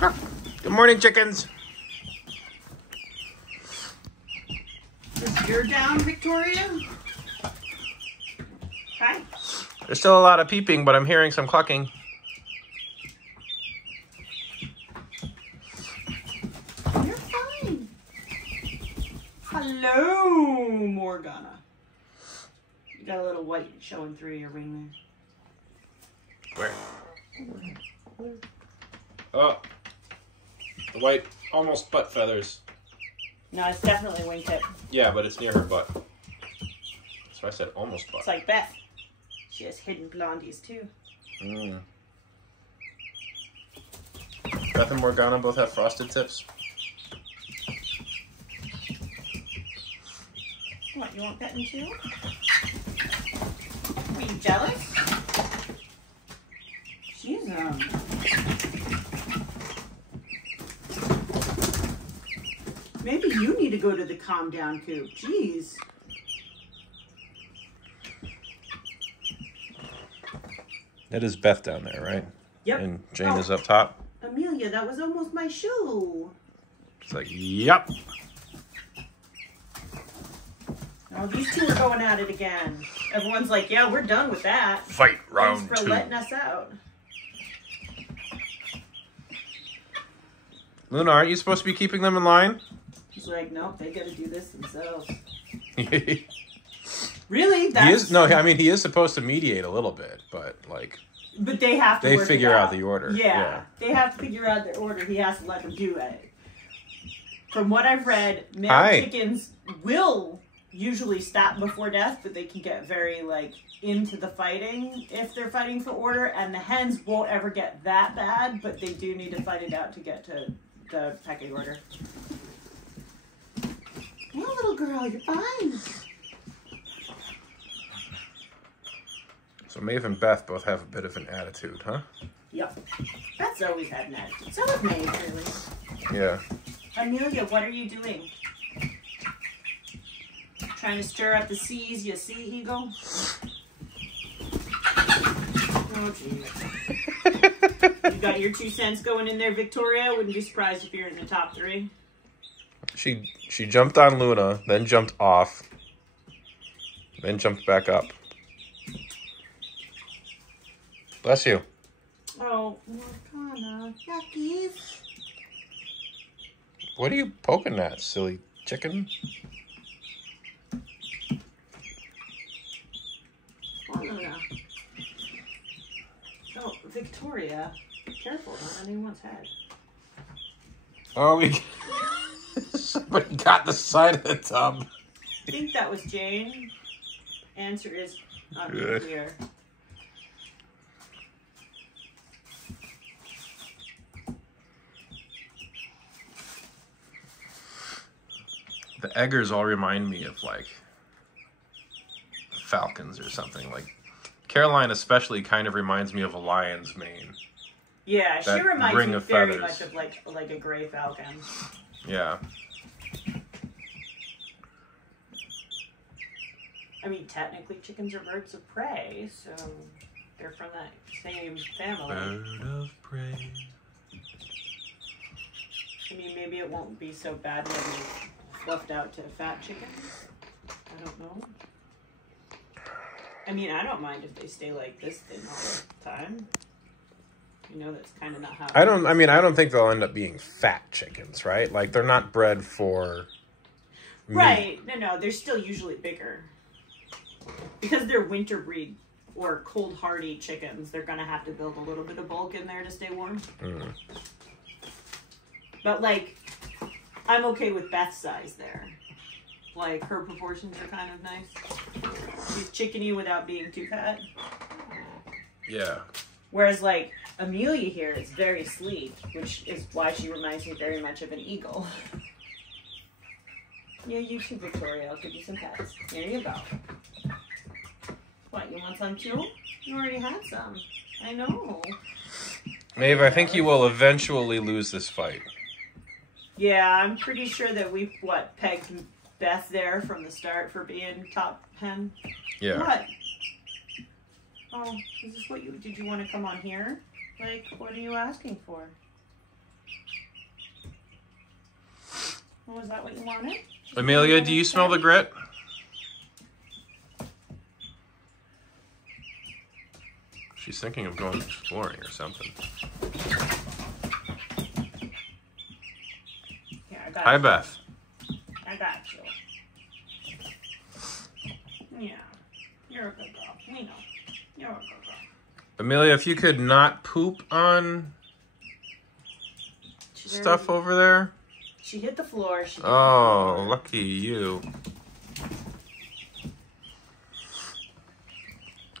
Good morning, chickens. You're down, Victoria? Hi. There's still a lot of peeping, but I'm hearing some clucking. You're fine. Hello, Morgana. You got a little white showing through your ring Where? Oh. The white, almost butt feathers. there. No, it's definitely wingtip. Yeah, but it's near her butt. That's why I said almost butt. It's like Beth. She has hidden blondies too. Beth and Morgana both have frosted tips. What, you want petting too? Are you jealous? She's, maybe you need to go to the calm down coop. Jeez. That is Beth down there, right? Yep. And Jane is up top. Amelia, that was almost my shoe. It's like, yep. Oh, these two are going at it again. Everyone's like, yeah, we're done with that. Fight round Thanks for two. letting us out. Luna, aren't you supposed to be keeping them in line? He's like, nope, they gotta do this themselves. He Really? is, no, I mean, he is supposed to mediate a little bit, but like... But they have to They work figure it out the order. Yeah, they have to figure out their order. He has to let them do it. From what I've read, male chickens will usually stop before death, but they can get very, like, into the fighting if they're fighting for order, and the hens won't ever get that bad, but they do need to fight it out to get to the pecking order. No, little girl, you're fine. So Maeve and Beth both have a bit of an attitude, huh? Yep. Beth's always had an attitude. So have Maeve, really. Yeah. Amelia, what are you doing? Trying to stir up the seas, you sea eagle? Oh, geez. You got your 2 cents going in there, Victoria? Wouldn't be surprised if you're in the top 3. She jumped on Luna, then jumped off, then jumped back up. Bless you. Oh, Morgana, yuckies. What are you poking at, silly chicken? Oh, Luna. Oh, Victoria, careful, not on anyone's head. Oh, somebody got the side of the tub. I think that was Jane. Answer is Good. unclear. The eggers all remind me of, like, falcons or something. Like, Caroline especially kind of reminds me of a lion's mane. Yeah, she That reminds ring me of very feathers. much of like a gray falcon. Yeah. I mean, technically chickens are birds of prey, so they're from that same family. Bird of prey. I mean, maybe it won't be so bad when we fluffed out to fat chickens. I don't know. I mean, I don't mind if they stay like this thin all the time. You know, that's kind of not how I don't think they'll end up being fat chickens, right? Like, they're not bred for meat. Right. No, they're still usually bigger. Because they're winter breed or cold hardy chickens, they're going to have to build a little bit of bulk in there to stay warm. Mm. But, like, I'm okay with Beth's size there. Like, her proportions are kind of nice. She's chickeny without being too fat. Yeah. Whereas, like, Amelia here is very sleek, which is why she reminds me very much of an eagle. Yeah, you too, Victoria. I'll give you some pets. There you go. What, you want some too? You already had some. I know. Maeve, I think you will eventually lose this fight. Yeah, I'm pretty sure that we've, pegged Beth there from the start for being top hen. Yeah. What? Oh, is this what did you want to come on here? Like, what are you asking for? Oh, is that what you wanted? Amelia, do you smell the grit? She's thinking of going exploring or something. Yeah, I got Hi, you. Beth. I got you. Yeah. You're a good girl. We know. You're a good girl. Amelia, if you could not poop on stuff over there. She hit the floor. She hit Oh, the floor. lucky you.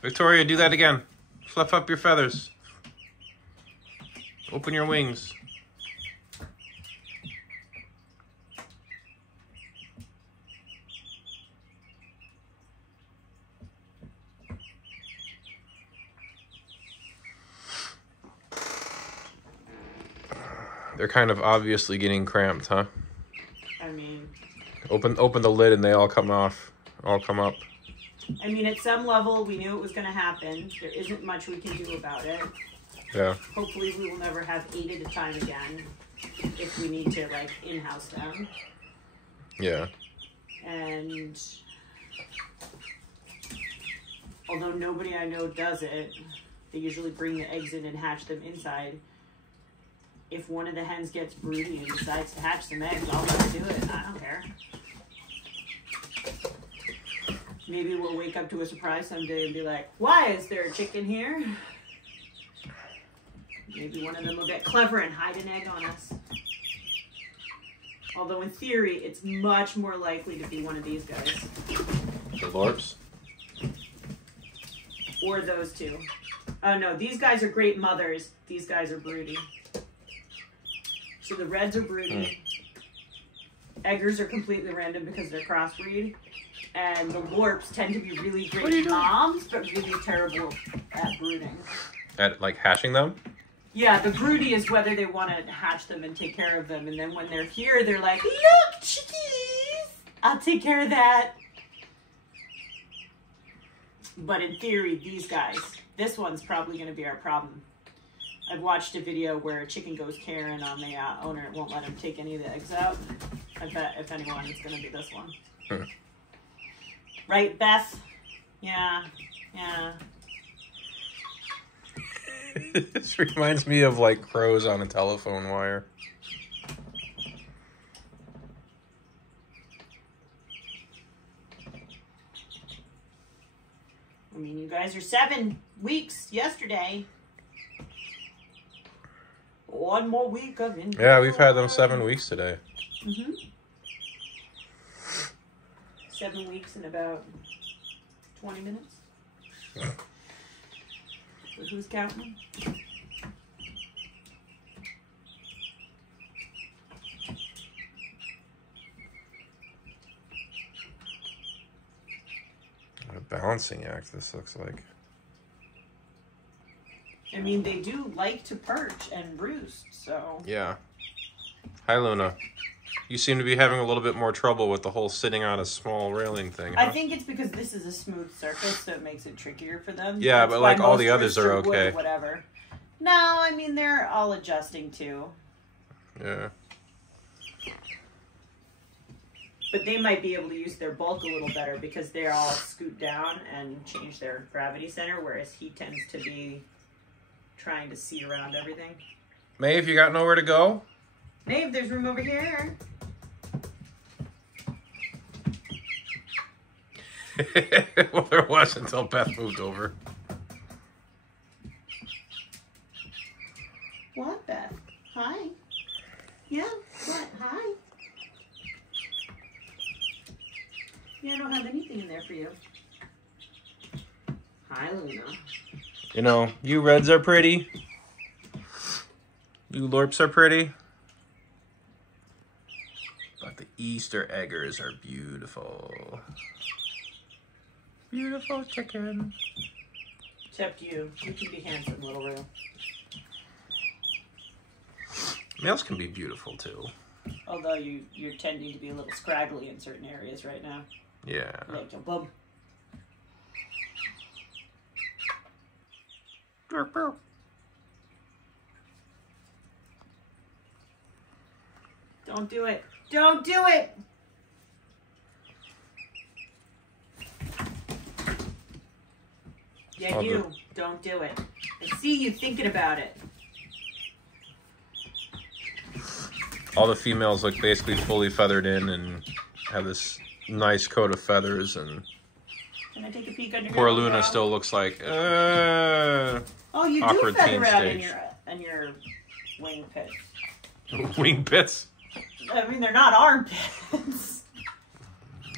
Victoria, do that again. Fluff up your feathers. Open your wings. They're kind of obviously getting cramped, huh? I mean... Open the lid and they all come off. All come up. I mean, at some level, we knew it was going to happen. There isn't much we can do about it. Yeah. Hopefully, we will never have 8 at a time again. If we need to, like, in-house them. Yeah. And... although nobody I know does it, they usually bring the eggs in and hatch them inside. If one of the hens gets broody and decides to hatch some eggs, I'll let her do it. I don't care. Maybe we'll wake up to a surprise someday and be like, why is there a chicken here? Maybe one of them will get clever and hide an egg on us. Although in theory, it's much more likely to be one of these guys. The Lorps? Or those two. Oh no, these guys are great mothers. These guys are broody. So the reds are broody. Eggers are completely random because they're crossbreed. And the Lorps tend to be really great moms, but really terrible at brooding. At, like, hatching them? Yeah, the broody is whether they want to hatch them and take care of them. And then when they're here, they're like, look, chickies! I'll take care of that. But in theory, these guys, this one's probably going to be our problem. I've watched a video where a chicken goes Karen on the owner. It won't let him take any of the eggs out. I bet, if anyone, it's going to be this one. Right, Beth? Yeah. Yeah. This reminds me of, like, crows on a telephone wire. I mean, you guys are 7 weeks yesterday. 1 more week of indoor. Yeah, we've had them 7 weeks today. Mm-hmm. 7 weeks in about 20 minutes. So who's counting? What a balancing act this looks like. I mean, they do like to perch and roost, so... Yeah. Hi, Luna. You seem to be having a little bit more trouble with the whole sitting on a small railing thing, huh? I think it's because this is a smooth surface, so it makes it trickier for them. Yeah, That's but why like all most the others roosters are would okay. or whatever. No, I mean, they're all adjusting too. Yeah. But they might be able to use their bulk a little better because they all scoot down and change their gravity center, whereas he tends to be trying to see around everything. Maeve, you got nowhere to go? Maeve, there's room over here. Well, there was until Beth moved over. What, Beth? Hi. Yeah, what? Hi. Yeah, I don't have anything in there for you. Hi, Luna. You know, you reds are pretty. You Lorps are pretty. But the Easter eggers are beautiful. Beautiful chicken. Except you. You can be handsome, little Roo. Males can be beautiful too. Although you're tending to be a little scraggly in certain areas right now. Yeah. Like your bum. Don't do it. Don't do it! Yeah, you. Don't do it. I see you thinking about it. All the females look basically fully feathered in and have this nice coat of feathers. And can I take a peek under poor Luna still looks like oh, you do feather out in your wing pits. Wing pits? I mean, they're not armpits.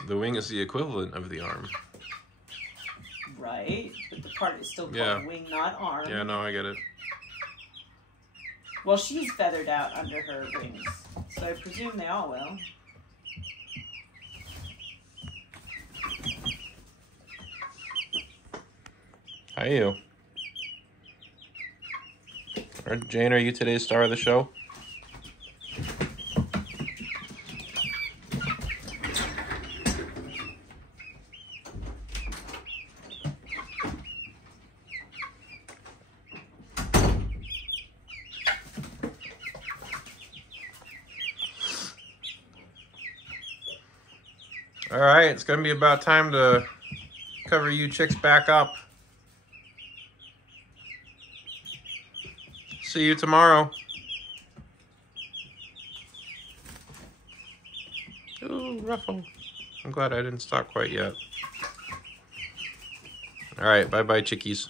The wing is the equivalent of the arm. Right, but the part is still called wing, not arm. Yeah, no, I get it. Well, she's feathered out under her wings, so I presume they all will. Hi, you. Jane, are you today's star of the show? All right, it's going to be about time to cover you chicks back up. See you tomorrow. Ooh, ruffle. I'm glad I didn't stop quite yet. All right, bye-bye, chickies.